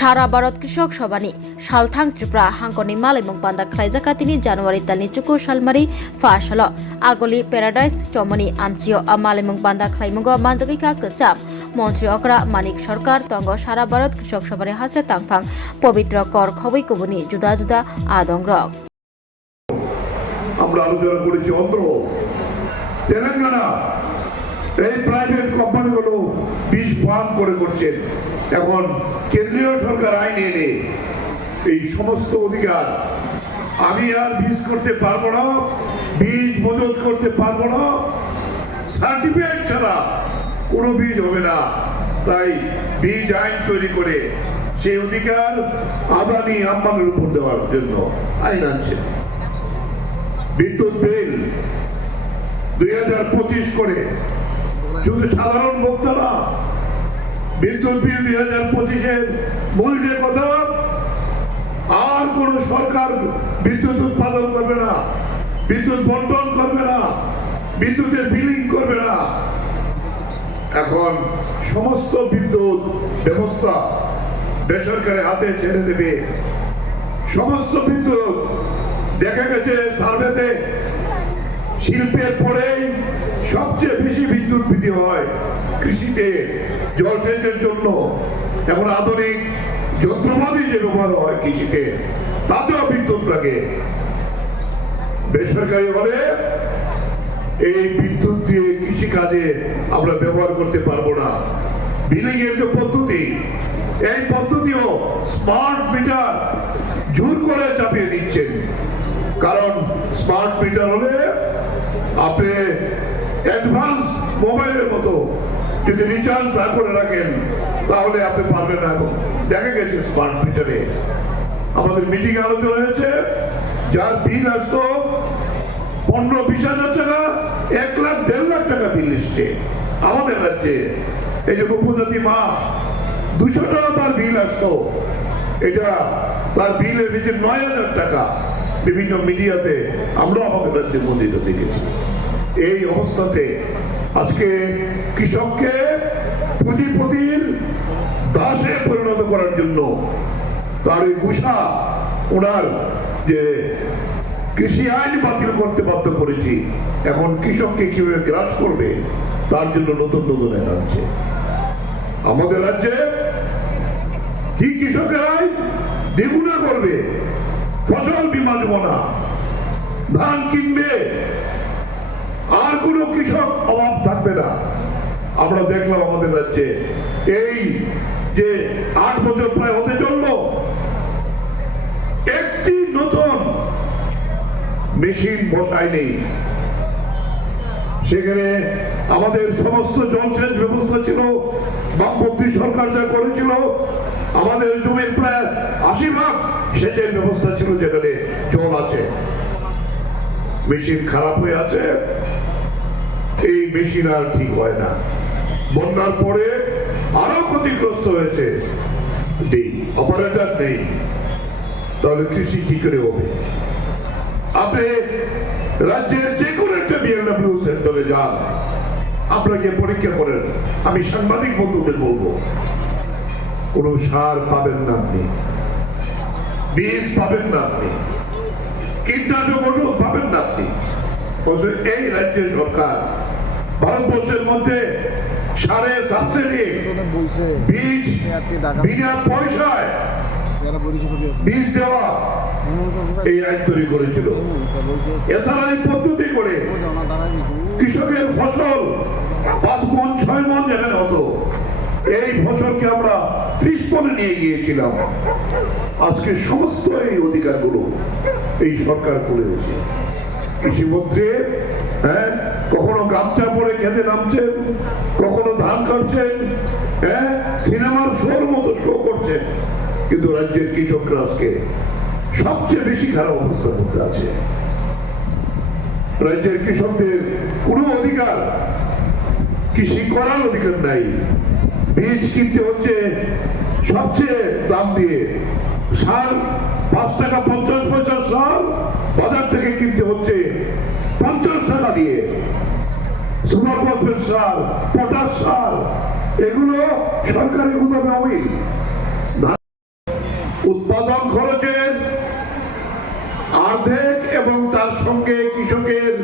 সারা ভারত কৃষক সভানি সালথাং ত্রিপুরা হাঙ্কনি মাল এবং বান্দা খাইজাকাতিনি জানুয়ারি তালনি চুকু সালমারি ফাশাল আগলি প্যারাডাইস চমনি আমচিও মাল এবং বান্দা খাইমুগ মানজাগিকা কচাম মন্ত্রী অকরা মানিক সরকার তঙ্গ সারা ভারত কৃষক সভানি হাসতে তাংফাং পবিত্র কর খবই কুবনি জুদা জুদা আদং রক আমরা আলোচনা করেছি অন্ধ্র তেলেঙ্গানা এই প্রাইভেট কোম্পানিগুলো বীজ ফার্ম করছেন। এখন কেন্দ্রীয় সরকার আইন এনে এই সমস্ত অধিকার আমি আর বীজ করতে পারবো না, বীজ মজুত করতে পারবো না, সার্টিফিকেট ছাড়া কোনো বীজ হবে না। তাই বীজ আইন তৈরি করে সেই অধিকার আদানি আম্বানির উপর দেওয়ার জন্য আইন আনছে। বিদ্যুৎ বিল 2025 করে শুধু সাধারণ ভোক্তারা বিদ্যুৎ বিল 2025-এর মূল্যের কথা আর কোন সরকার বিদ্যুৎ উৎপাদন করবে না, বিদ্যুৎ বন্টন করবে না, বিদ্যুতের বিলিং করবে না। এখন সমস্ত বিদ্যুৎ ব্যবস্থা বেসরকারি হাতে ছেড়ে দেবে। সমস্ত বিদ্যুৎ দেখা গেছে সার্ভেতে শিল্পের পরেই সবচেয়ে বেশি বিদ্যুৎ বৃদ্ধি হয় কৃষিতে, জলসেচের জন্য। এখন আধুনিক যন্ত্রপাতি যে ব্যবহার হয় কৃষিতে তাতেও বিদ্যুৎ লাগে। বেসরকারি হলে এই বিদ্যুৎ দিয়ে কৃষি কাজে আমরা ব্যবহার করতে পারবো না। বিলিং এর যে পদ্ধতি, এই পদ্ধতিও স্মার্ট মিটার জোর করে চাপিয়ে দিচ্ছেন। কারণ স্মার্ট মিটার হলে আপনি অ্যাডভান্স মোবাইলের মতো যদি রিচার্জ না করে রাখেন তাহলে আপনি পারবেন না। দেখা গেছে স্মার্ট মিটারে আমাদের মিটিং আলোচনা হয়েছে, যার বিল আসতো 15-20 হাজার টাকা, 1 লাখ 1.5 লাখ টাকা বিল এসছে আমাদের রাজ্যে। এই যে উপজাতি মা 200 টাকা তার বিল আসতো, এটা তার বিলের নিচে 9,000 টাকা। বিভিন্ন মিডিয়াতে আমরা আমাদের রাজ্যে মন্দির দেখেছি। এই অবস্থাতে আজকে কৃষককে পুঁজিপতির দাসে পরিণত করার জন্য তার ওই গুসা ওনার যে কৃষি আইন বাতিল করতে বাধ্য করেছি। এখন কৃষককে কিভাবে গ্রাস করবে তার জন্য নতুন নতুন আইন আনছে আমাদের রাজ্যে। কি কৃষকের আইন দ্বিগুণে করবে, ফসল বীমা দেব না, ধান কিনবে, আর কোন কৃষক অভাব থাকবে না। আমরা দেখলাম আমাদের রাজ্যে এই যে 8 বছর প্রায় হতে চলল, একটি নতুন মেশিন বসায়নি। সেখানে আমাদের সমস্ত জলসেচ ব্যবস্থা ছিল, বামপন্থী সরকার যা করেছিল, আমাদের জমির প্রায় 80% সেচের ব্যবস্থা ছিল যেখানে জল আছে। মেশিন খারাপ হয়ে আছে, এই মেশিন আর ঠিক হয় না। বন্যার পরে আরো ক্ষতিগ্রস্ত হয়েছে, অপারেটর নেই, তাহলে কৃষি কি করে হবে? আপনি রাজ্যের যে কোনো একটা বিএলডব্লিউ সেন্টারে যান, আপনাকে পরীক্ষা করেন। আমি সাংবাদিক বন্ধুদের বলবো, কোন সার পাবেন না আপনি, বীজ পাবেন না আপনি, কীটনাশক ওষুধ পাবেন না আপনি। এই রাজ্যের সরকার ভারতবর্ষের মধ্যে সারে সাবসিডি বীজ বিনা পয়সায় বীজ দেওয়া এই আইন তৈরি করেছিল। এছাড়া এই পদ্ধতি করে কৃষকের ফসল 5 মণ 6 মণ যেখানে হতো, এই ফসলকে আমরা 30 মণে নিয়ে গিয়েছিলাম। আজকে সমস্ত এই অধিকারগুলো এই সরকার করে দিয়েছে। কৃষিমন্ত্রী কখনো গামছা পরে খেতে নামছেন, কখনো ধান কাটছেন, সিনেমার শোর মতো শো করছেন, কিন্তু রাজ্যের কৃষকরা আজকে সবচেয়ে বেশি খারাপ অবস্থার মধ্যে আছে। রাজ্যের কৃষকদের কোনো অধিকার, কৃষি করার অধিকার নাই। বীজ কিনতে হচ্ছে সবচেয়ে দাম দিয়ে, সার 5 টাকা 50 পয়সা সার বাজার থেকে কিনতে হচ্ছে 50 টাকা দিয়ে। সুপার ফসফেট সার, পটাশ সার, এগুলো সরকারি গুদামে উৎপাদন খরচের অর্ধেক এবং তার সঙ্গে কৃষকের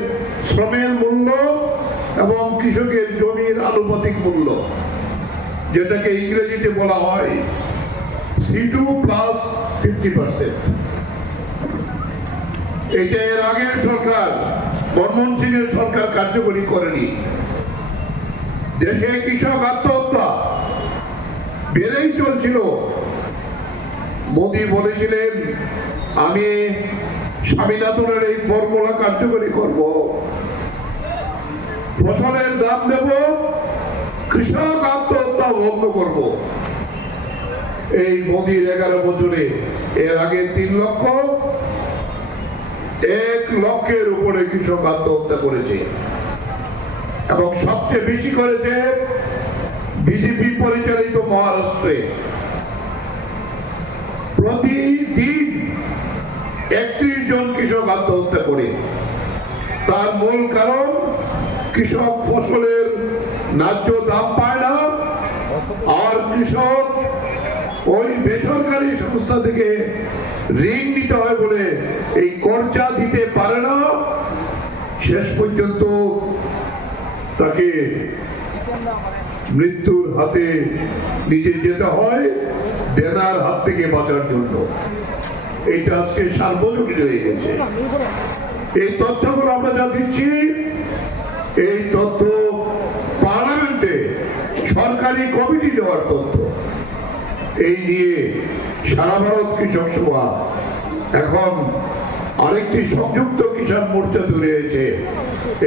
শ্রমের মূল্য এবং কৃষকের জমির আনুপাতিক মূল্য, যেটাকে ইংরেজিতে বলা হয় C2 প্লাস 50%। এটা এর আগের সরকার মনমোহন সিং এর সরকার কার্যকরী করেনি। দেশে কৃষক আত্মহত্যা বেড়েই চলছিল। মোদী বলেছিলেন, আমি স্বামীনাথনের এই ফর্মুলা কার্যকরী করব, ফসলের দাম দেব, কৃষক আত্মহত্যা বন্ধ করব। এই মোদীর 11 বছরে এর আগে 3 লক্ষ, 1 লক্ষের উপরে কৃষক আত্মহত্যা করেছে এবং সবচেয়ে বেশি করেছে বিজেপি পরিচালিত মহারাষ্ট্রে। প্রতিদিন 31 জন কৃষক আত্মহত্যা করে। তার মূল কারণ কৃষক ফসলের ন্যায্য দাম পায় না, আর কৃষক ওই বেসরকারি সংস্থা থেকে ঋণ নিতে হয় বলে এই কর্জা দিতে পারে না। শেষ পর্যন্ত তাকে মৃত্যুর হাতে নিজে যেতে হয় দেনার হাত থেকে বাঁচার জন্য। এইটা আজকে সার্বজনীন হয়ে গেছে। এই তথ্যগুলো আমরা যা দিচ্ছি, এই তথ্য পার্লামেন্টে সরকারি কমিটি দেওয়ার তথ্য। এই নিয়ে সারা ভারত কৃষক সভা এখন আরেকটি সংযুক্ত কিষাণ মোর্চা তৈরি হয়েছে।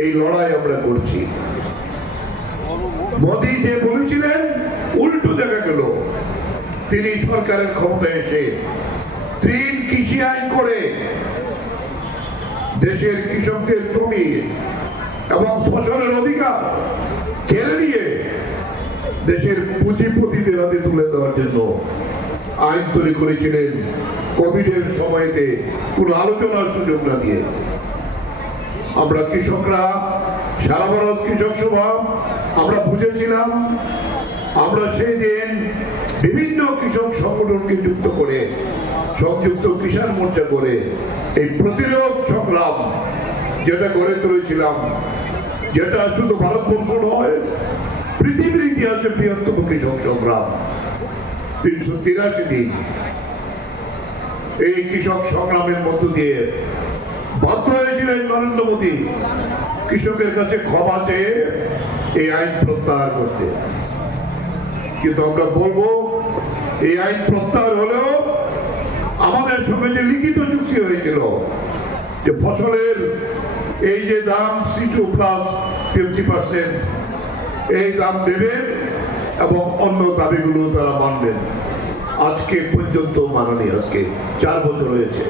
এই লড়াই আমরা করছি। মোদী যে বলেছিলেন উল্টো দেখা গেল। তিনি সরকারের ক্ষমতায় এসে 3 কৃষি আইন করে দেশের কৃষকদের জমি এবং ফসলের অধিকার কেড়ে নিয়ে দেশের পুঁজিপতিদের হাতে তুলে দেওয়ার জন্য আইন তৈরি করেছিলেন। কোভিডের সময়তে কোনো আলোচনার সুযোগ না দিয়ে আমরা কৃষকরা, সারা ভারত কৃষক সভা আমরা বুঝেছিলাম। আমরা সেই দিন বিভিন্ন কৃষক সংগঠনকে যুক্ত করে সংযুক্ত কিষাণ মোর্চা করে এই প্রতিরোধ সংগ্রাম যেটা গড়ে তুলেছিলাম, যেটা শুধু ভারতবর্ষ নয়, পৃথিবীর ইতিহাসে বৃহত্তম কৃষক সংগ্রাম। 383 দিন এই কৃষক সংগ্রামের মধ্য দিয়ে বাধ্য হয়েছিলেন নরেন্দ্র মোদী কৃষকের কাছে ক্ষমা চেয়ে এই আইন প্রত্যাহার করতে। কিন্তু আমরা বলবো, এই আইন প্রত্যাহার হলেও আমাদের সঙ্গে যে লিখিত চুক্তি হয়েছিল যে ফসলের এই যে দাম C2 প্লাস 50% এই দাম দেবেন এবং অন্য দাবিগুলো তারা মানবেন, আজকে পর্যন্ত মানানি। আজকে 4 বছর হয়েছে।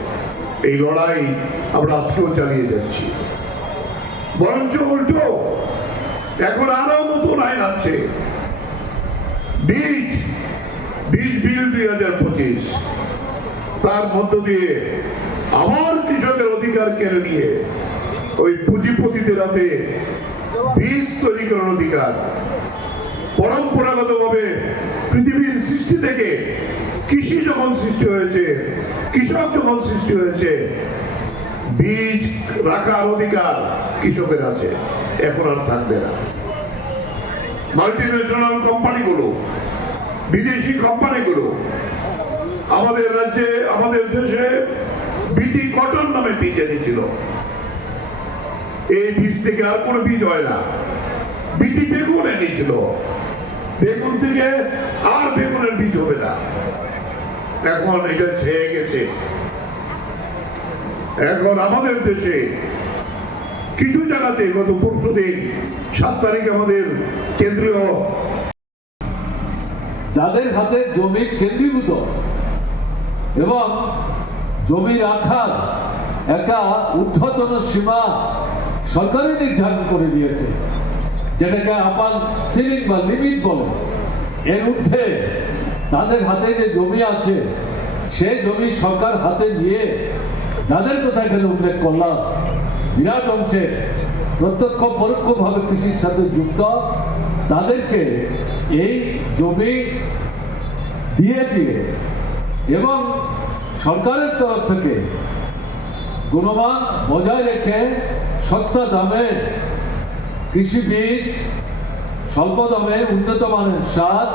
এই লড়াই আমরা আজকেও চালিয়ে যাচ্ছি। বরঞ্চ উল্টো এখন আরো নতুন আইন আছে, বীজ বিল 2025। তার মধ্য দিয়ে আমার কৃষকের অধিকার কেড়ে নিয়ে ওই পুঁজিপতিদের হাতে বীজ তৈরি করার অধিকার। পরম্পরাগতভাবে পৃথিবীর সৃষ্টি থেকে কৃষি যখন সৃষ্টি হয়েছে, কৃষক যখন সৃষ্টি হয়েছে, বীজ রাখার অধিকার কৃষকের আছে, এখন আর থাকবে না। মাল্টিন্যাশনাল কোম্পানিগুলো, বিদেশি কোম্পানিগুলো আমাদের রাজ্যে, আমাদের দেশে বিটি কটন নামে বীজ এনেছিল। এই বীজ থেকে আর কোনো বীজ হয় না। বিটি বেগুন এনেছিল, বেগুন থেকে আর বেগুনের বীজ হবে না। এখন এটা ছেয়ে গেছে। এখন আমাদের দেশে কিছু জায়গাতে গত পরশুদিন 7 তারিখ আমাদের কেন্দ্রীয়, যাদের হাতে জমি কেন্দ্রীভূত এবং জমি রাখার একটা ঊর্ধ্বতন সীমা সরকারই নির্ধারণ করে দিয়েছে, যেটাকে আপার সিলিং বা লিমিট বলে। এর ঊর্ধ্বে তাদের হাতে যে জমি আছে, সেই জমি সরকার হাতে নিয়ে যাদের কথা এখানে উল্লেখ করলাম, বিরাট অংশে প্রত্যক্ষ পরোক্ষভাবে কৃষির সাথে যুক্ত, তাদেরকে এই জমি দিয়ে এবং সরকারের তরফ থেকে গুণমান বজায় রেখে সস্তা দামে কৃষি বীজ, স্বল্প দামে উন্নত মানের সার,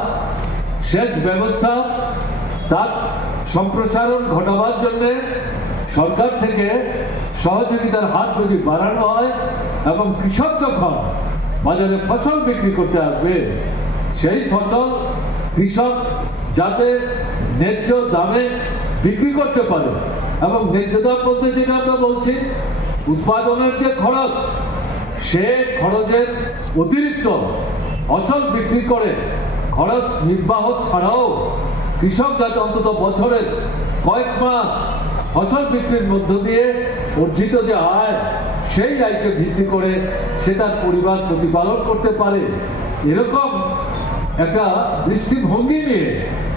সেচ ব্যবস্থা তার সম্প্রসারণ ঘটাবার জন্য সরকার থেকে সহযোগিতার হাত যদি বাড়ানো হয় এবং কৃষক যখন বাজারে ফসল বিক্রি করতে আসবে সেই ফসল কৃষক যাতে ন্যায্য দামে বিক্রি করতে পারে এবং ন্যায্য দাম বলতে যেটা আমরা বলছি উৎপাদনের যে খরচ সে খরচের অতিরিক্ত ফসল বিক্রি করে খরচ নির্বাহ ছাড়াও কৃষক যাতে অন্তত বছরের কয়েক মাস ফসল বিক্রির মধ্য দিয়ে অর্জিত যে আয় সেই আয়কে ভিত্তি করে সে তার পরিবার প্রতিপালন করতে পারে এরকম একটা দৃষ্টিভঙ্গি নিয়ে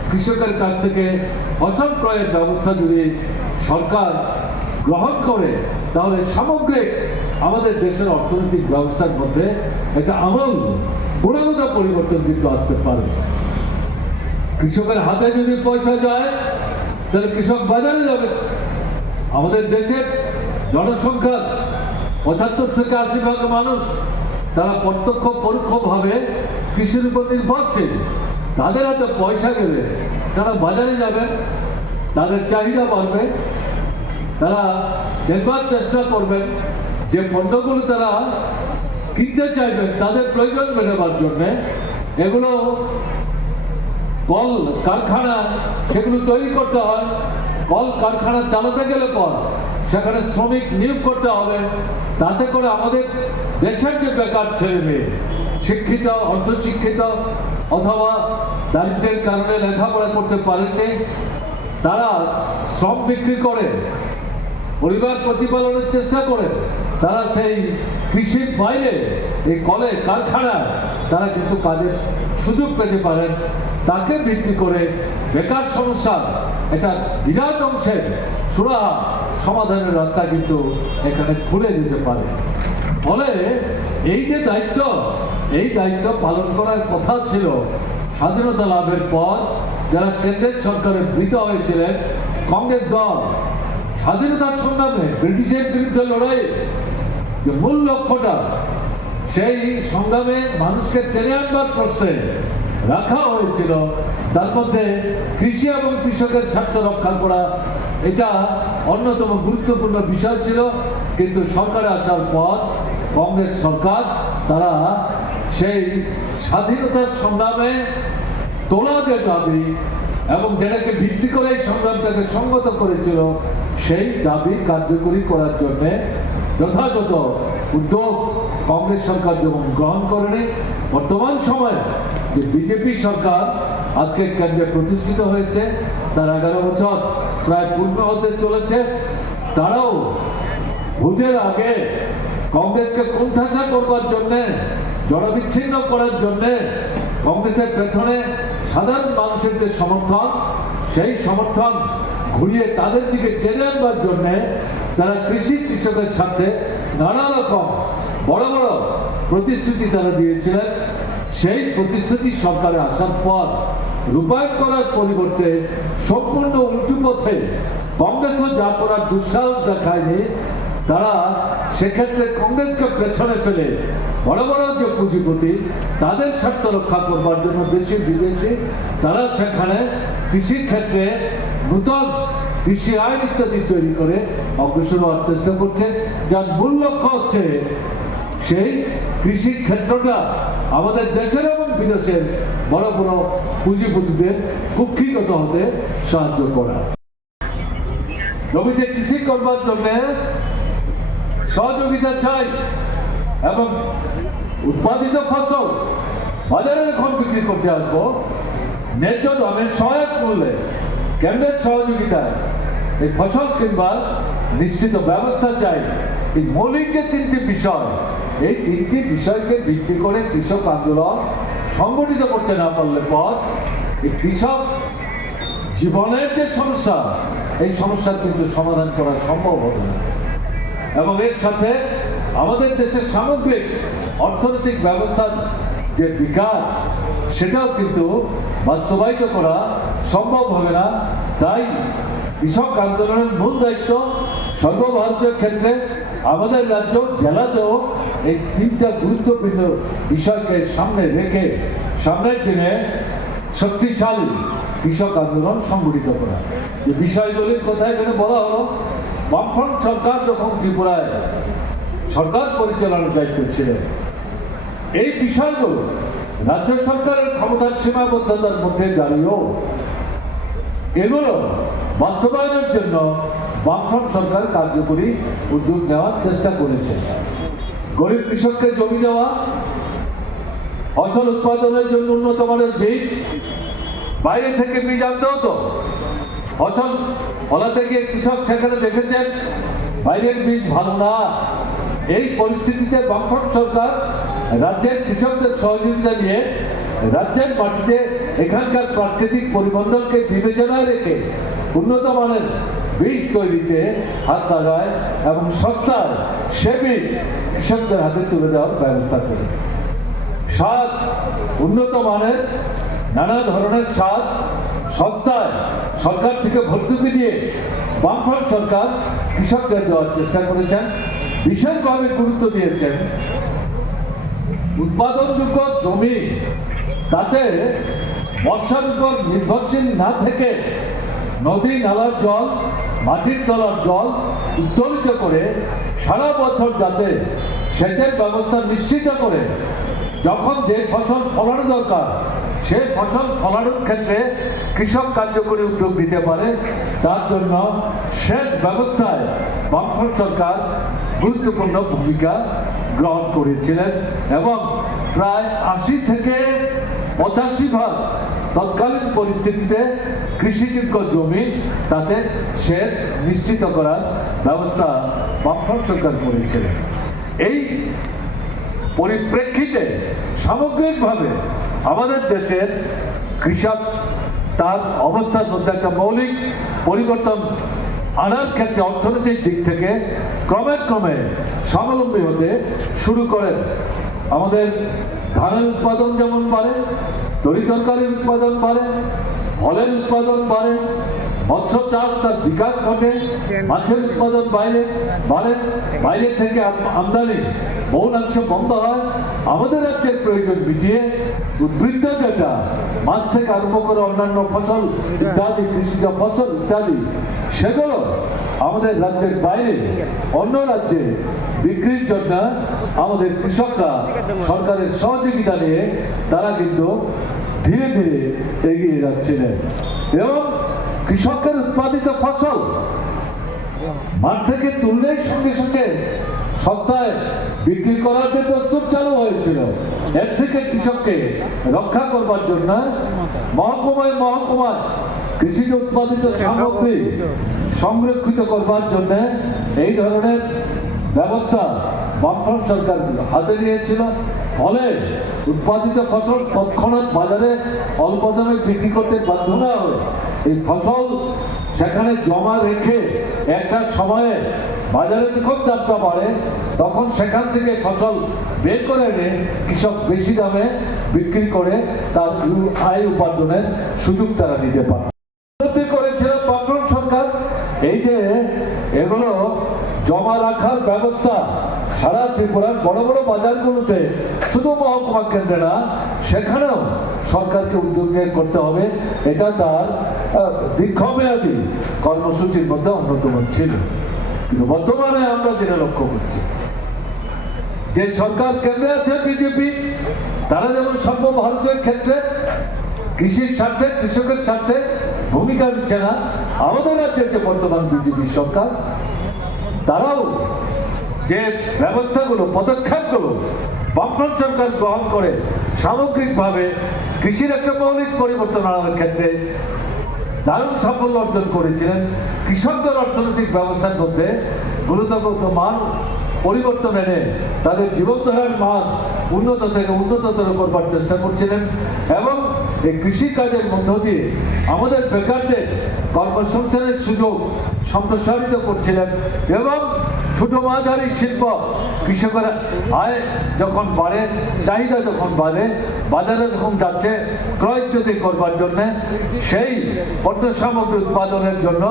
কৃষকের কাছ থেকে ফসল ক্রয়ের ব্যবস্থা যদি সরকার গ্রহণ করে তাহলে সামগ্রিক আমাদের দেশের অর্থনৈতিক ব্যবস্থার মধ্যে একটা আমূল গুণগত পরিবর্তন কিন্তু আসতে পারে। কৃষকের হাতে যদি পয়সা যায় তাহলে কৃষক বাজারে যাবে। আমাদের দেশের জনসংখ্যার 75 থেকে 80% মানুষ তারা প্রত্যক্ষ পরোক্ষভাবে কৃষির উপর নির্ভরশীল। তাদের হাতে পয়সা গেলে তারা বাজারে যাবে, তাদের চাহিদা বাড়বে, তারা দেখবার চেষ্টা করবেন যে পণ্যগুলো তারা কিনতে চাইবেন তাদের প্রয়োজন মেটাবার জন্যে এগুলো কল কারখানা সেগুলো তৈরি করতে হয়। কল কারখানা চালাতে গেলে পর সেখানে শ্রমিক নিয়োগ করতে হবে, তাতে করে আমাদের দেশের যে বেকার ছেলে মেয়ে শিক্ষিত অর্ধশিক্ষিত অথবা দারিদ্র্যের কারণে লেখাপড়া করতে পারেননি তারা শ্রম বিক্রি করে পরিবার প্রতিপালনের চেষ্টা করে তারা সেই কৃষির বাইরে এই কলে কারখানায় তারা কিন্তু কাজের সুযোগ পেতে পারেন। তাকে ভিত্তি করে বেকার সমস্যার একটা বিরাট অংশের সুরাহা সমাধানের রাস্তা কিন্তু এখানে খুলে যেতে পারে। ফলে এই যে দায়িত্ব এই দায়িত্ব পালন করার কথা ছিল স্বাধীনতা লাভের পর যারা কেন্দ্রের সরকারে বৃত হয়েছিলেন কংগ্রেস দল স্বাধীনতার সংগ্রামে ব্রিটিশের বিরুদ্ধে লড়াই যে মূল লক্ষ্যটা সেই সংগ্রামে মানুষকে টেনে আনবার প্রশ্নে রাখা হয়েছিল তার মধ্যে কৃষি এবং কৃষকের স্বার্থ রক্ষা করা এটা অন্যতম গুরুত্বপূর্ণ বিষয় ছিল। কিন্তু সরকারে আসার পর কংগ্রেস সরকার তারা সেই স্বাধীনতার সংগ্রামে তোলা যে দাবি এবং যেটাকে ভিত্তি করে এই সংগ্রামটাকে সংগত করেছিল সেই দাবি কার্যকরী করার জন্য যথাযথ উদ্যোগ কংগ্রেস সরকার যেমন গ্রহণ করেনি। বর্তমান সময়ে যে বিজেপি সরকার আজকে কেন্দ্রে প্রতিষ্ঠিত হয়েছে তার 11 বছর প্রায় পূর্ণ হতে চলেছে, তারাও ভোটের আগে কংগ্রেসকে কোণঠাসা করবার জন্যে জনবিচ্ছিন্ন করার জন্যে কংগ্রেসের পেছনে সাধারণ মানুষের যে সমর্থন সেই সমর্থন ঘুরিয়ে তাদের দিকে টেনে আনবার জন্যে তারা কৃষকের সাথে নানা রকম বড় বড় প্রতিশ্রুতি তারা দিয়েছিলেন। সেই প্রতিশ্রুতি সরকারে আসার পর রূপায়ণ করার পরিবর্তে সম্পূর্ণ উল্টো পথে কংগ্রেসও যা করার দুঃসাহস দেখায়নি তারা সেক্ষেত্রে কংগ্রেসকে পেছনে ফেলে বড় বড় যে পুঁজিপতি তাদের স্বার্থ রক্ষা করবার জন্য দেশি বিদেশি তারা সেখানে কৃষির ক্ষেত্রে নূতন কৃষি আইন ইত্যাদি তৈরি করে অগ্রসর হওয়ার চেষ্টা করছে, যার মূল লক্ষ্য হচ্ছে সেই কৃষির ক্ষেত্রটা আমাদের দেশের এবং বিদেশের বড় বড় পুঁজিপতিদের কুক্ষিগত হতে সাহায্য করা। জমিতে কৃষি করবার জন্য সহযোগিতা চাই এবং উৎপাদিত ফসল বাজারে যখন বিক্রি করতে আসবো ন্যায্য দামে সহায়ক মূল্যে কেন্দ্রের সহযোগিতায় এই ফসল কিনবার নিশ্চিত ব্যবস্থা চাই। এই মৌলিক যে 3টি বিষয় এই 3টি বিষয়কে ভিত্তি করে কৃষক আন্দোলন সংগঠিত করতে না পারলে পর এই কৃষক জীবনের যে সমস্যা এই সমস্যার কিন্তু সমাধান করা সম্ভব হবে না এবং এর সাথে আমাদের দেশের সামগ্রিক অর্থনৈতিক ব্যবস্থার যে বিকাশ সেটাও কিন্তু বাস্তবায়িত করা সম্ভব হবে না। তাই কৃষক আন্দোলনের মূল দায়িত্ব সর্বভারতীয় ক্ষেত্রে আমাদের রাজ্য জেলাতেও এই তিনটা গুরুত্বপূর্ণ বিষয়কে সামনে রেখে সামনের দিনে শক্তিশালী কৃষক আন্দোলন সংগঠিত করা। এই বিষয়গুলির কথা এখানে বলা হলো, বামফ্রন্ট সরকার যখন ত্রিপুরায় সরকার পরিচালনার দায়িত্ব ছিলেন, এই বিষয়গুলো রাজ্য সরকারের ক্ষমতার সীমাবদ্ধতার মধ্যে দাঁড়িয়েও এগুলো বাস্তবায়নের জন্য বামফ্রন্ট সরকার কার্যকরী উদ্যোগ নেওয়ার চেষ্টা করেছে। গরিব কৃষককে জমি দেওয়া, ফসল উৎপাদনের জন্য উন্নত মানের বীজ, বাইরে থেকে বীজ আনতে হতো, ফসল ফলাতে গিয়ে কৃষক সেখানে দেখেছেন বাইরের বীজ ভালো না। এই পরিস্থিতিতে বামফ্রন্ট সরকার রাজ্যের কৃষকদের সহযোগিতা নিয়ে রাজ্যের মাটিতে এখানকার প্রাকৃতিক পরিমণ্ডলকে বিবেচনায় রেখে উন্নত মানের বীজ তৈরিতে হাত লাগায় এবং সস্তায় সে বীজ কৃষকদের হাতে তুলে দেওয়ার ব্যবস্থা করে। সার উন্নত মানের নানা ধরনের সার সস্তায় সরকার থেকে ভর্তুকি দিয়ে বামফ্রন্ট সরকার কৃষকদের দেওয়ার চেষ্টা করেছেন। বিশেষভাবে গুরুত্ব দিয়েছেন উৎপাদনযোগ্য জমি, তাতে বর্ষার উপর নির্ভরশীল না থেকে নদী নালার জল, মাটির তলার জল উত্তোলিত করে সারা বছর যাতে সেচের ব্যবস্থা নিশ্চিত করে যখন যে ফসল ফলানো দরকার সেই ফসল ফলানোর ক্ষেত্রে কৃষক কার্যকরী উদ্যোগ নিতে পারে, তার জন্য সেচ ব্যবস্থায় বামফ্রন্ট সরকার গুরুত্বপূর্ণ ভূমিকা গ্রহণ করেছিলেন এবং প্রায় ৮০ থেকে ৮৫% তৎকালীন পরিস্থিতিতে কৃষিযোগ্য জমি তাতে সেচ নিশ্চিত করার ব্যবস্থা বামফ্রন্ট সরকার করেছিলেন। এই পরিপ্রেক্ষিতে সামগ্রিকভাবে আমাদের দেশের কৃষক তার অবস্থার মধ্যে একটা মৌলিক পরিবর্তন আনার ক্ষেত্রে অর্থনৈতিক দিক থেকে ক্রমে ক্রমে স্বাবলম্বী হতে শুরু করেন। আমাদের ধানের উৎপাদন যেমন বাড়ে, তরিতরকারির উৎপাদন বাড়ে, ফলের উৎপাদন বাড়ে, মৎস্য চাষ তার বিকাশ ঘটে, মাছের উৎপাদন বাড়ে, বাইরে থেকে আমদানি বহুলাংশ বন্ধ হয়। আমাদের রাজ্যের প্রয়োজন মিটিয়ে উদ্বৃত্ত যেটা মাছ থেকে আরম্ভ করে অন্যান্য ফসল ইত্যাদি, কৃষিজ ফসল ইত্যাদি, সেগুলো আমাদের রাজ্যের বাইরে অন্য রাজ্যে বিক্রির জন্য আমাদের কৃষকরা সরকারের সহযোগিতা নিয়ে তারা কিন্তু ধীরে ধীরে এগিয়ে যাচ্ছিলেন এবং কৃষকের উৎপাদিত ফসল মাঠ থেকে তুললেই সঙ্গে সঙ্গে সস্তায় বিক্রি করার যে দস্তুর চালু হয়েছিল, এর থেকে কৃষককে রক্ষা করবার জন্য মহকুমায় কৃষিজ উৎপাদিত সামগ্রী সংরক্ষিত করবার জন্য এই ধরনের ব্যবস্থা বামফ্রন্ট সরকার হাতে নিয়েছিল। ফলে উৎপাদিত ফসল তৎক্ষণাৎ বাজারে অল্প দামে বিক্রি করতে বাধ্য না হয় এই ফসল সেখানে জমা রেখে একটা সময়ে বাজারে যখন দামটা বাড়ে তখন সেখান থেকে ফসল বের করে এনে কৃষক বেশি দামে বিক্রি করে তার আয় উপার্জনের সুযোগ তারা নিতে পারে। করেছিল বামফ্রন্ট সরকার এই যে এগুলো জমা রাখার ব্যবস্থা সারা ত্রিপুরার বড় বড় বাজারগুলোতে, শুধু মহকুমা কেন্দ্রে না, সেখানেও সরকারকে উদ্যোগ নিয়ে করতে হবে। এটা তার দীর্ঘমেয়াদী কর্মসূচির মধ্যে অন্যতম ছিল। কিন্তু বর্তমানে আমরা যেটা লক্ষ্য করছি যে সরকার কেন্দ্রে আছে বিজেপি, তারা যেমন সর্বভারতীয় ক্ষেত্রে কৃষির স্বার্থে, কৃষকের স্বার্থে ভূমিকা নিচ্ছে না, আমাদের রাজ্যের যে বর্তমান বিজেপি সরকার তারাও যে ব্যবস্থাগুলো, পদক্ষেপগুলো বামফ্রন্ট সরকার গ্রহণ করে সামগ্রিকভাবে কৃষির একটা মৌলিক পরিবর্তন আনার ক্ষেত্রে দারুণ সাফল্য অর্জন করেছিলেন। কৃষকদের অর্থনৈতিক ব্যবস্থার মধ্যে গুরুত্বপূর্ণ মান পরিবর্তন এনে তাদের জীবনধারার মান উন্নত থেকে উন্নততর করবার চেষ্টা করছিলেন এবং এই কৃষিকাজের মধ্য দিয়ে আমাদের বেকারদের কর্মসংস্থানের সুযোগ সম্প্রসারিত করছিলেন এবং ছোট মাঝারি শিল্প কৃষকের আয় যখন বাড়ে, চাহিদা যখন বাড়ে, বাজারে যখন যাচ্ছে ক্রয় যদি করবার জন্য, সেই পণ্য সামগ্রী উৎপাদনের জন্য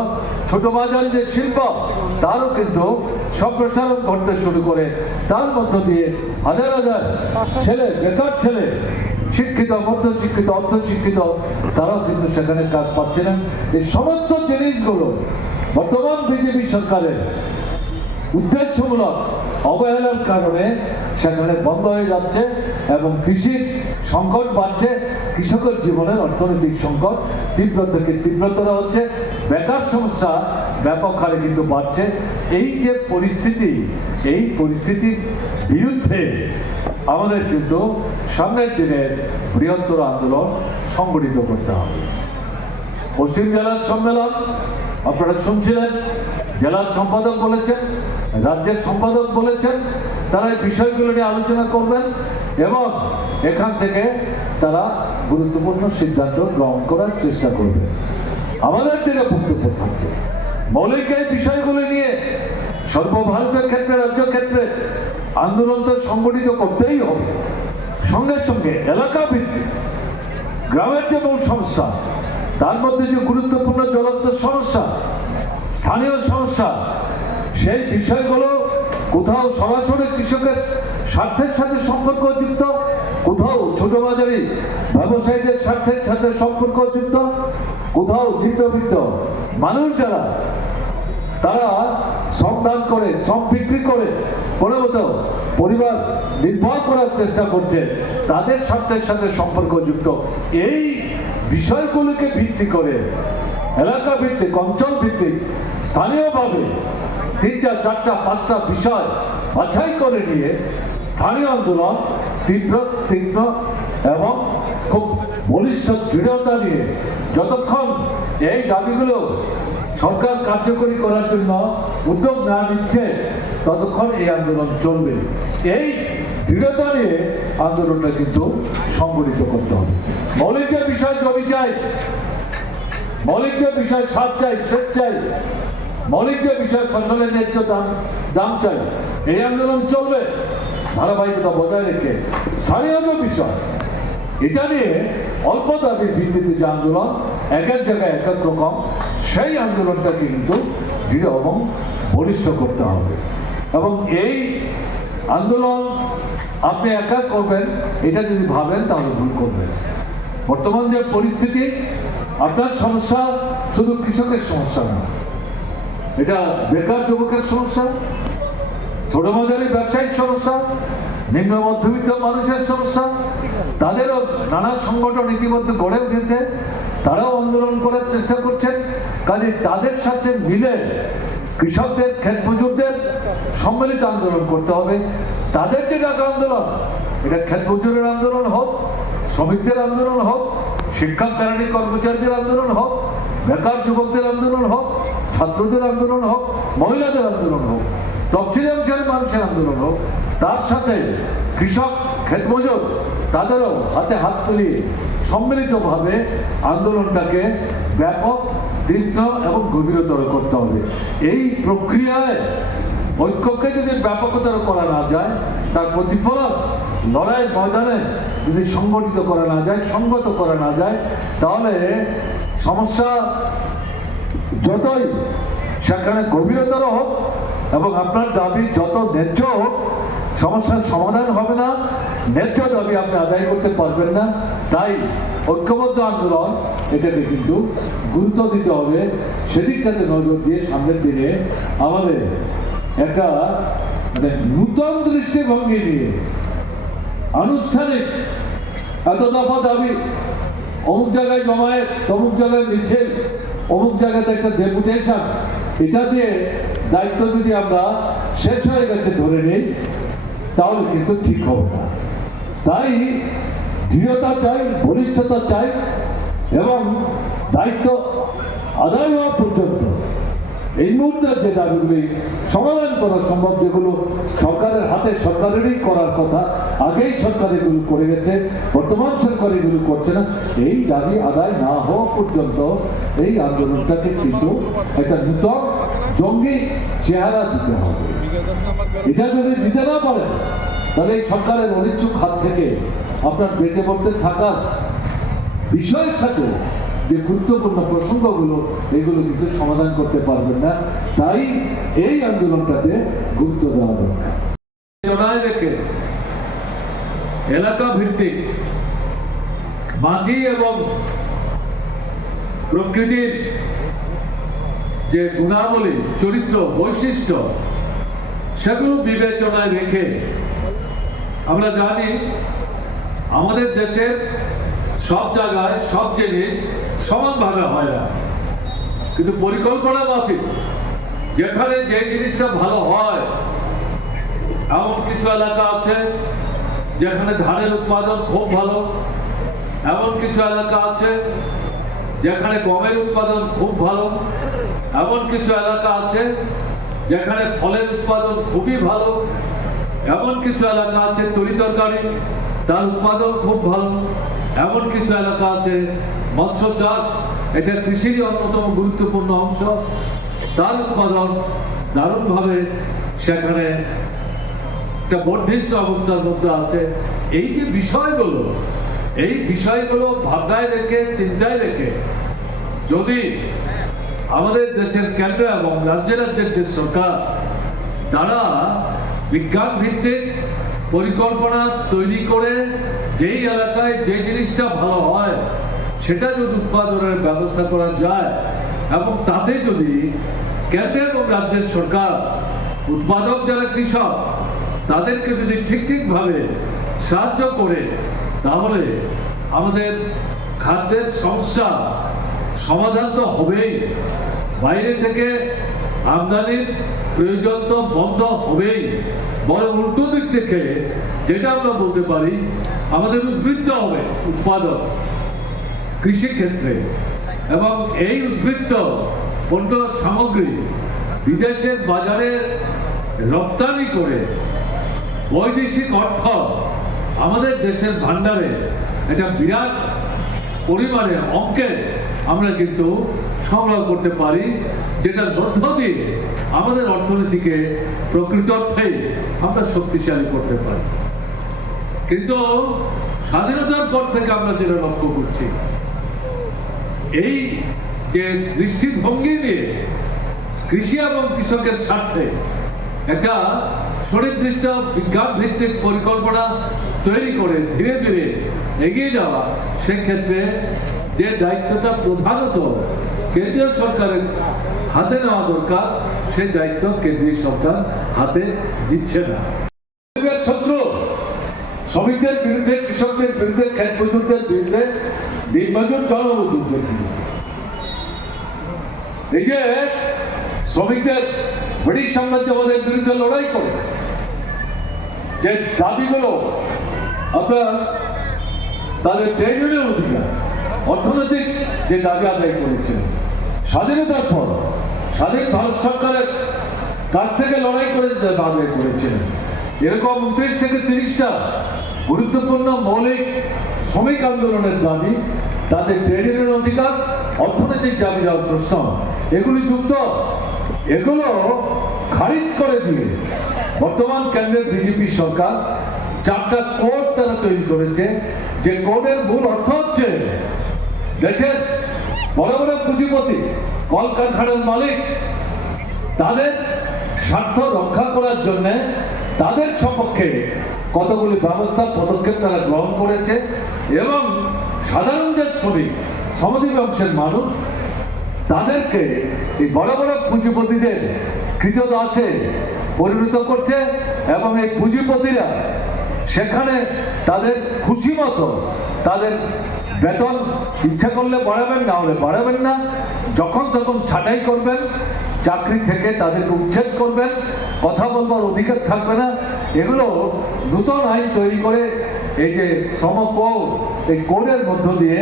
ছোট মাঝারি যে শিল্প তারও কিন্তু সম্প্রসারণ করতে শুরু করে। তার মধ্য দিয়ে হাজার হাজার ছেলে, বেকার ছেলে, শিক্ষিত, মধ্যশিক্ষিত, অর্ধশিক্ষিত, তারাও কিন্তু সেখানে কাজ পাচ্ছিলেন। এই সমস্ত জিনিসগুলো বর্তমান বিজেপি সরকারের উদ্দেশ্যমূলক অবহেলার কারণে সেখানে বন্ধ হয়ে যাচ্ছে এবং কৃষির সংকট বাড়ছে, কৃষকের জীবনের অর্থনৈতিক সংকট তীব্র থেকে তীব্রতর হচ্ছে, বেকার সমস্যা ব্যাপক হারে কিন্তু বাড়ছে। এই যে পরিস্থিতি, এই পরিস্থিতির বিরুদ্ধে আমাদের কিন্তু সামনের দিনে বৃহত্তর আন্দোলন সংগঠিত করতে হবে। পশ্চিম জেলার সম্মেলন আপনারা শুনছিলেন, জেলার সম্পাদক বলেছেন, রাজ্যের সম্পাদক বলেছেন, তারা এই বিষয়গুলো নিয়ে আলোচনা করবেন এবং এখান থেকে তারা গুরুত্বপূর্ণ সিদ্ধান্ত গ্রহণ করার চেষ্টা করবেন। আমাদের থেকে বক্তব্য থাকবে মৌলিক এই বিষয়গুলো নিয়ে সর্বভারতীয় ক্ষেত্রে, রাজ্য ক্ষেত্রে আন্দোলন তো সংগঠিত করতেই হবে। সঙ্গে সঙ্গে এলাকা ভিত্তিক গ্রামের যে মূল সমস্যা, তার মধ্যে যে গুরুত্বপূর্ণ জ্বলন্ত সমস্যা, স্থানীয় সমস্যা, সেই বিষয়গুলো কোথাও সরাসরি কৃষকের স্বার্থের সাথে সম্পর্কযুক্ত, কোথাও ছোট বাজারি ব্যবসায়ীদের স্বার্থের সাথে সম্পর্কযুক্ত, কোথাও নিম্নবিত্ত মানুষ যারা তারা শ্রম দান করে, শ্রম বিক্রি করে কোনোমতো পরিবার নির্বাহ করার চেষ্টা করছে, তাদের স্বার্থের সাথে সম্পর্কযুক্ত এই বিষয়গুলোকে ভিত্তি করে এলাকা ভিত্তিক, অঞ্চল ভিত্তিক, স্থানীয়ভাবে 3টা, 4টা, 5টা বিষয় বাছাই করে নিয়ে স্থানীয় আন্দোলন তীব্র এবং খুব বলিষ্ঠ দৃঢ়তা নিয়ে যতক্ষণ এই দাবিগুলো সরকার কার্যকরী করার জন্য উদ্যোগ না নিচ্ছে ততক্ষণ এই আন্দোলন চলবে। এই দৃঢ়তা নিয়ে আন্দোলনটা কিন্তু সংগঠিত করতে হবে। মৌলিক যে বিষয় জমি চাই, মৌলিক যে বিষয় সার চাই, সেচ চাই, মৌলিক যে বিষয় ফসলের ন্যায্য দাম চাই, এই আন্দোলন চলবে ধারাবাহিকতা বজায় রেখে। স্থানীয় যে বিষয়, এটা নিয়ে অল্প দাবির ভিত্তিতে যে আন্দোলন, এক এক জায়গায় এক এক রকম, সেই আন্দোলনটাকে কিন্তু দৃঢ় এবং বলিষ্ঠ করতে হবে। এবং এই আন্দোলন আপনি একা করবেন এটা যদি ভাবেন তাহলে ভুল করবেন। বর্তমান যে পরিস্থিতি, আপনার সমস্যা শুধু কৃষকের সমস্যা না, এটা বেকার যুবকের সমস্যা, ছোট মাঝারি ব্যবসায়িক সমস্যা, নিম্ন মধ্যবিত্ত মানুষের সমস্যা। তাদেরও নানা সংগঠন ইতিমধ্যে গড়ে উঠেছে, তারাও আন্দোলন করার চেষ্টা করছেন। কাজে তাদের সাথে মিলে কৃষকদের, ক্ষেত মজুরদের সম্মিলিত আন্দোলন করতে হবে। তাদের যে ডাকা আন্দোলন, এটা ক্ষেত মজুরের আন্দোলন হোক, শ্রমিকদের আন্দোলন হোক, শিক্ষক কেরানি কর্মচারীদের আন্দোলন হোক, বেকার যুবকদের আন্দোলন হোক, ছাত্রদের আন্দোলন হোক, মহিলাদের আন্দোলন হোক, তফসিলি অংশের মানুষের আন্দোলন হোক, তার সাথে কৃষক, ক্ষেত মজুর, তাদেরও হাতে হাত মিলিয়ে সম্মিলিতভাবে আন্দোলনটাকে ব্যাপক, তীব্র এবং গভীরতর করতে হবে। এই প্রক্রিয়ায় ঐক্যকে যদি ব্যাপকতর করা না যায়, তার প্রতিফলন লড়াইয়ের ময়দানে যদি সংগঠিত করা না যায়, সংগত করা না যায়, তাহলে সমস্যা যতই সেখানে গভীরতর হোক এবং আপনার দাবি যত ন্যায্য হোক, সমস্যার সমাধান হবে না, ন্যায্য দাবি আপনি আদায় করতে পারবেন না। তাই ঐক্যবদ্ধ আন্দোলন, এটাকে কিন্তু গুরুত্ব দিতে হবে। সেদিকটাতে নজর দিয়ে সামনের দিনে আমাদের একটা নূতন দৃষ্টিভঙ্গি নিয়ে আনুষ্ঠানিক এত দফা দাবি, অমুক জায়গায় জমায়েত, তমুক জায়গায় মিছিল, অমুক জায়গাতে একটা ডেপুটেশন, এটা দিয়ে দায়িত্ব যদি আমরা শেষ হয়ে গেছে ধরে নিই, তাহলে কিন্তু ঠিক হবে না। তাই দৃঢ়তা চাই, বলিষ্ঠতা চাই এবং দায়িত্ব আদায় হওয়া পর্যন্ত এই মুহূর্তে যে দাবিগুলি সমাধান করা সম্ভব, যেগুলো সরকারের হাতে, সরকারেরই করার কথা, আগেই সরকার এগুলো করে গেছে, বর্তমান সরকার এগুলো করছে না, এই দাবি আদায় না হওয়া পর্যন্ত এই আন্দোলনটাকে কিন্তু একটা নূতন জঙ্গি চেহারা দিতে হবে। এটা যদি দিতে না পারেন তাহলে এই সরকারের অনিচ্ছুক হাত থেকে আপনার বেঁচে পড়তে থাকার বিষয়ের সাথে যে গুরুত্বপূর্ণ প্রসঙ্গগুলো, এগুলো কিন্তু সমাধান করতে পারবেন না। তাই এই আন্দোলনটাতে গুরুত্ব দেওয়া দরকার। জড়ায় রেখে এলাকা ভিত্তিক মাটি এবং প্রকৃতির যে গুণাবলী, চরিত্র, বৈশিষ্ট্য, সেগুলো বিবেচনায় রেখে, আমরা জানি আমাদের দেশের সব জায়গায় সব জিনিস সমানভাবে হয় না, কিন্তু পরিকল্পনা মাফিক যেখানে যে জিনিসটা ভালো হয়, এমন কিছু এলাকা আছে যেখানে ধানের উৎপাদন খুব ভালো, এমন কিছু এলাকা আছে যেখানে গমের উৎপাদন খুব ভালো, এমন কিছু এলাকা আছে যেখানে ফলের উৎপাদন খুবই ভালো, এমন কিছু এলাকা আছে তরিতরকারি তার উৎপাদন খুব ভালো, এমন কিছু এলাকা আছে মৎস্য চাষ, এটা কৃষির অন্যতম গুরুত্বপূর্ণ অংশ, তার উৎপাদন দারুণভাবে সেখানে একটা বর্ধিষ্ণু অবস্থার মধ্যে আছে। এই যে বিষয়গুলো, এই বিষয়গুলো ভাবনায় রেখে, চিন্তায় রেখে যদি আমাদের দেশের কেন্দ্র এবং রাজ্যের যে সরকার, তারা বিজ্ঞান ভিত্তিক পরিকল্পনা তৈরি করে যেই এলাকায় যে জিনিসটা ভালো হয় সেটা যদি উৎপাদনের ব্যবস্থা করা যায়, এবং তাতে যদি কেন্দ্র এবং রাজ্যের সরকার, উৎপাদক যারা কৃষক, তাদেরকে যদি ঠিকভাবে সাহায্য করে, তাহলে আমাদের খাদ্যের সমস্যা সমাধান তো হবেই, বাইরে থেকে আমদানির প্রয়োজন তো বন্ধ হবেই, বরং উল্টো দিক থেকে যেটা আমরা বলতে পারি, আমাদের উদ্বৃত্ত হবে উৎপাদন কৃষিক্ষেত্রে, এবং এই উদ্বৃত্ত পণ্য সামগ্রী বিদেশের বাজারে রপ্তানি করে বৈদেশিক অর্থ আমাদের দেশের ভান্ডারে একটা বিরাট পরিমাণে অঙ্কে আমরা কিন্তু সংগ্রহ করতে পারি, যেটার মধ্য দিয়ে আমাদের অর্থনীতিকে প্রকৃত অর্থে আমরা শক্তিশালী করতে পারি। কিন্তু স্বাধীনতার পর থেকে আমরা যেটা লক্ষ্য করছি, এই যে দৃষ্টিভঙ্গি নিয়ে কৃষি এবং কৃষকের স্বার্থে একটা সুনির্দিষ্ট বিজ্ঞান ভিত্তিক পরিকল্পনা তৈরি করে ধীরে ধীরে এগিয়ে যাওয়া, সেক্ষেত্রে যে দায়িত্বটা প্রধানত কেন্দ্রীয় সরকারের হাতে নেওয়া দরকার, সেই দায়িত্ব কেন্দ্রীয় সরকার হাতে দিচ্ছে না। শত্রু শ্রমিকদের বিরুদ্ধে, কৃষকদের বিরুদ্ধে, ক্ষেত মজুরদের বিরুদ্ধে, দিনমজুর জনমজুরদের বিরুদ্ধে। এই যে শ্রমিকদের ব্রিটিশ সাম্রাজ্যবাদের বিরুদ্ধে লড়াই করে যে দাবিগুলো, আপনার তাদের ট্রেড ইউনিয়ন অধিকার, অর্থনৈতিক যে দাবি আদায় করেছিল, স্বাধীনতার পর স্বাধীন ভারত সরকারের কাছ থেকে লড়াই করে আদায় করেছিলেন, এরকম 29 থেকে 30টা গুরুত্বপূর্ণ মৌলিক শ্রমিক আন্দোলনের দাবি, তাদের ট্রেড ইউনিয়ন অধিকার, অর্থনৈতিক দাবি দেওয়ার প্রশ্ন, এগুলি যুক্ত, এগুলো খারিজ করে দিয়ে বর্তমান কেন্দ্রের বিজেপি সরকার 4টা কোড তারা তৈরি করেছে, যে কোডের মূল অর্থ হচ্ছে দেশের বড় বড় পুঁজিপতি, কলকারখানার মালিক, তাদের স্বার্থ রক্ষা করার জন্য তাদের সপক্ষে কতগুলি ব্যবস্থা, পদক্ষেপ তারা গ্রহণ করেছে, এবং সাধারণ যে শ্রমিক, শ্রমজীবী অংশের মানুষ, তাদেরকে এই বড় বড় পুঁজিপতিদের কৃতদাসে পরিণত করছে, এবং এই পুঁজিপতিরা সেখানে তাদের খুশি মতো তাদের বেতন ইচ্ছা করলে বাড়াবেন, না হলে বাড়াবেন না, যখন তখন ছাঁটাই করবেন, চাকরি থেকে তাদেরকে উচ্ছেদ করবেন, কথা বলবার অধিকার থাকবে না। এগুলো নূতন আইন তৈরি করে এই যে শ্রম কোড, এই কোডের মধ্য দিয়ে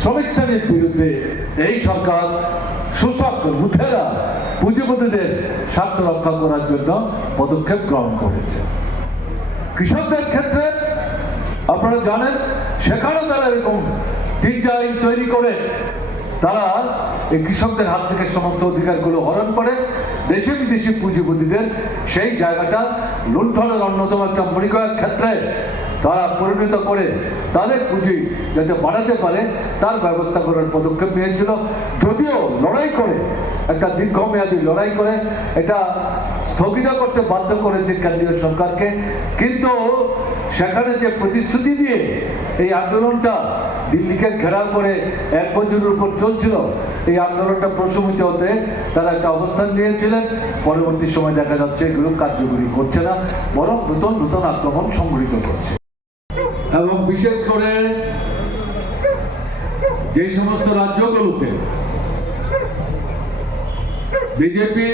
শ্রমিক শ্রেণীর বিরুদ্ধে এই সরকার শোষক লুঠেরা পুঁজিপতিদের স্বার্থ রক্ষা করার জন্য পদক্ষেপ গ্রহণ করেছে। কৃষকদের ক্ষেত্রে আপনারা জানেন, সেখানেও তারা এরকম 3টা আইন তৈরি করে তারা এই কৃষকদের হাত থেকে সমস্ত অধিকারগুলো হরণ করে দেশি বিদেশি পুঁজিপতিদের সেই জায়গাটা লুণ্ঠনের অন্যতম একটা মরিকয়ের ক্ষেত্রে তারা পরিণত করে তাদের পুঁজি যাতে বাড়াতে পারে তার ব্যবস্থা করার পদক্ষেপ নিয়েছিল। যদিও লড়াই করে, একটা দীর্ঘমেয়াদী লড়াই করে এটা স্থগিত করতে বাধ্য করেছে কেন্দ্রীয় সরকারকে, কিন্তু সেখানে যে প্রতিশ্রুতি দিয়ে এই আন্দোলনটা দিল্লিকে ঘেরাও করে 1 বছরের উপর চলছিল, এই আন্দোলনটা প্রশমিত হতে তারা একটা অবস্থান নিয়েছিলেন। পরবর্তী সময় দেখা যাচ্ছে এগুলো কার্যকরী করছে না, বরং নতুন নতুন আক্রমণ সংঘটিত করছে। এবং বিশেষ করে যে সমস্ত রাজ্যগুলোতে বিজেপি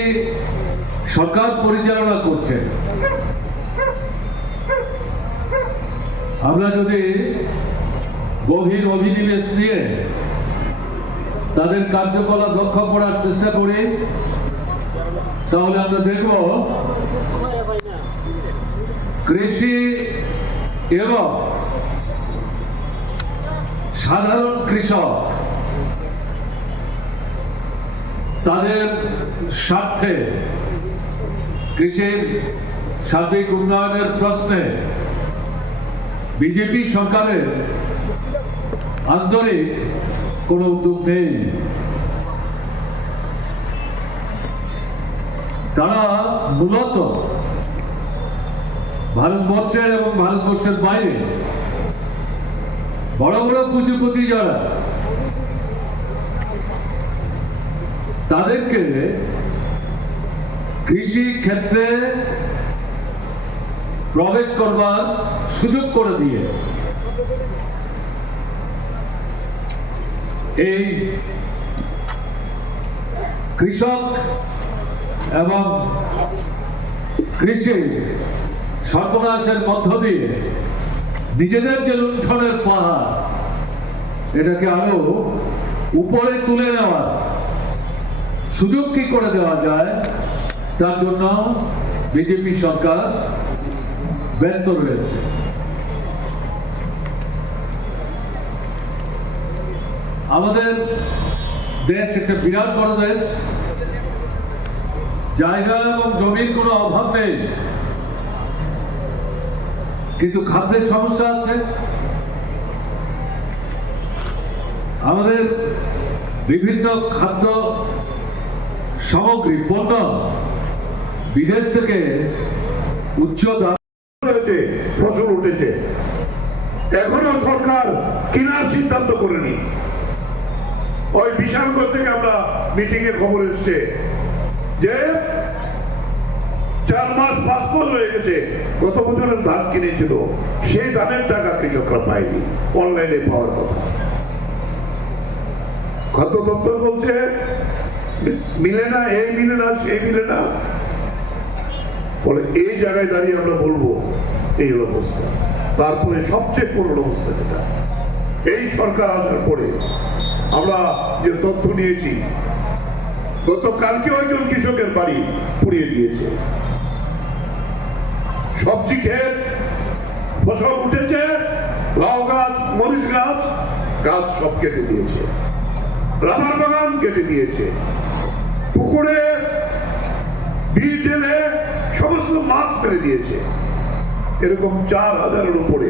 সরকার পরিচালনা করছে, আমরা যদি গভীর অভিনিবেশ নিয়ে তাদের কার্যকলাপ রক্ষা করার চেষ্টা করি, তাহলে আমরা দেখব কৃষি এবং সাধারণ কৃষক তাদের স্বার্থে, কৃষির সার্বিক উন্নয়নের প্রশ্নে বিজেপি সরকারের আন্তরিক কোনো উদ্যোগ নেই। তারা মূলত ভারতবর্ষের এবং ভারতবর্ষের বাইরে বড় বড় পুঁজিপতি যারা, তাদেরকে কৃষি ক্ষেত্রে প্রবেশ করবার সুযোগ করে দিয়ে এই কৃষক এবং কৃষি সর্বনাশের মধ্য দিয়ে নিজেদের যে লুণ্ঠনের পাহাড়, এটাকে আরো উপরে তুলে নেওয়ার সুযোগ কি করে দেওয়া যায়, তার জন্য বিজেপি সরকার ব্যস্ত রয়েছে। আমাদের দেশ একটা বিরাট বড় দেশ, জায়গা এবং জমির কোনো অভাব নেই, কিন্তু খাদ্যের সমস্যা আছে। আমাদের বিভিন্ন খাদ্য সামগ্রী পণ্য বিদেশ থেকে উচ্চ দাম ফসল উঠেছে, এখনো সরকার কেনার সিদ্ধান্ত করেনি। ওই বিশালগড় থেকে আমরা মিটিং এ খবর এসছে যে 4 মাস 5 মাস হয়ে গেছে গত বছরের ধান কিনেছিল, সেই ধানের টাকা কৃষকরা পায়নি, অনলাইনে পাওয়ার কথা। খাদ্য দপ্তর বলছে মিলে না, এই মিলে না, সেই মিলে না। বলে এই জায়গায় দাঁড়িয়ে আমরা বলবো এই অবস্থা। তারপরে সবচেয়ে করুণ অবস্থা যেটা, এই সরকার আসার পরে আমরা যে তথ্য নিয়েছি, গতকালকে একজন কৃষকের বাড়ি পুড়িয়ে দিয়েছে। সবজি ক্ষেত, ফসল উঠেছে, লাউ গাছ, মরিচ গাছ, গাছ সব কেটে দিয়েছে, রাবার বাগান কেটে দিয়েছে, পুকুরে বীজ ঢেলে সমস্ত মাছ ফেলে দিয়েছে। এরকম 4000-এর উপরে